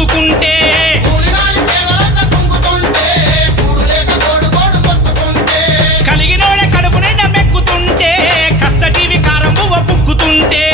మొత్తుకుంటే కలిగినోడే కడుపునైనా మెక్కుతుంటే కష్ట టీవీ కారంబువ బుక్కుతుంటే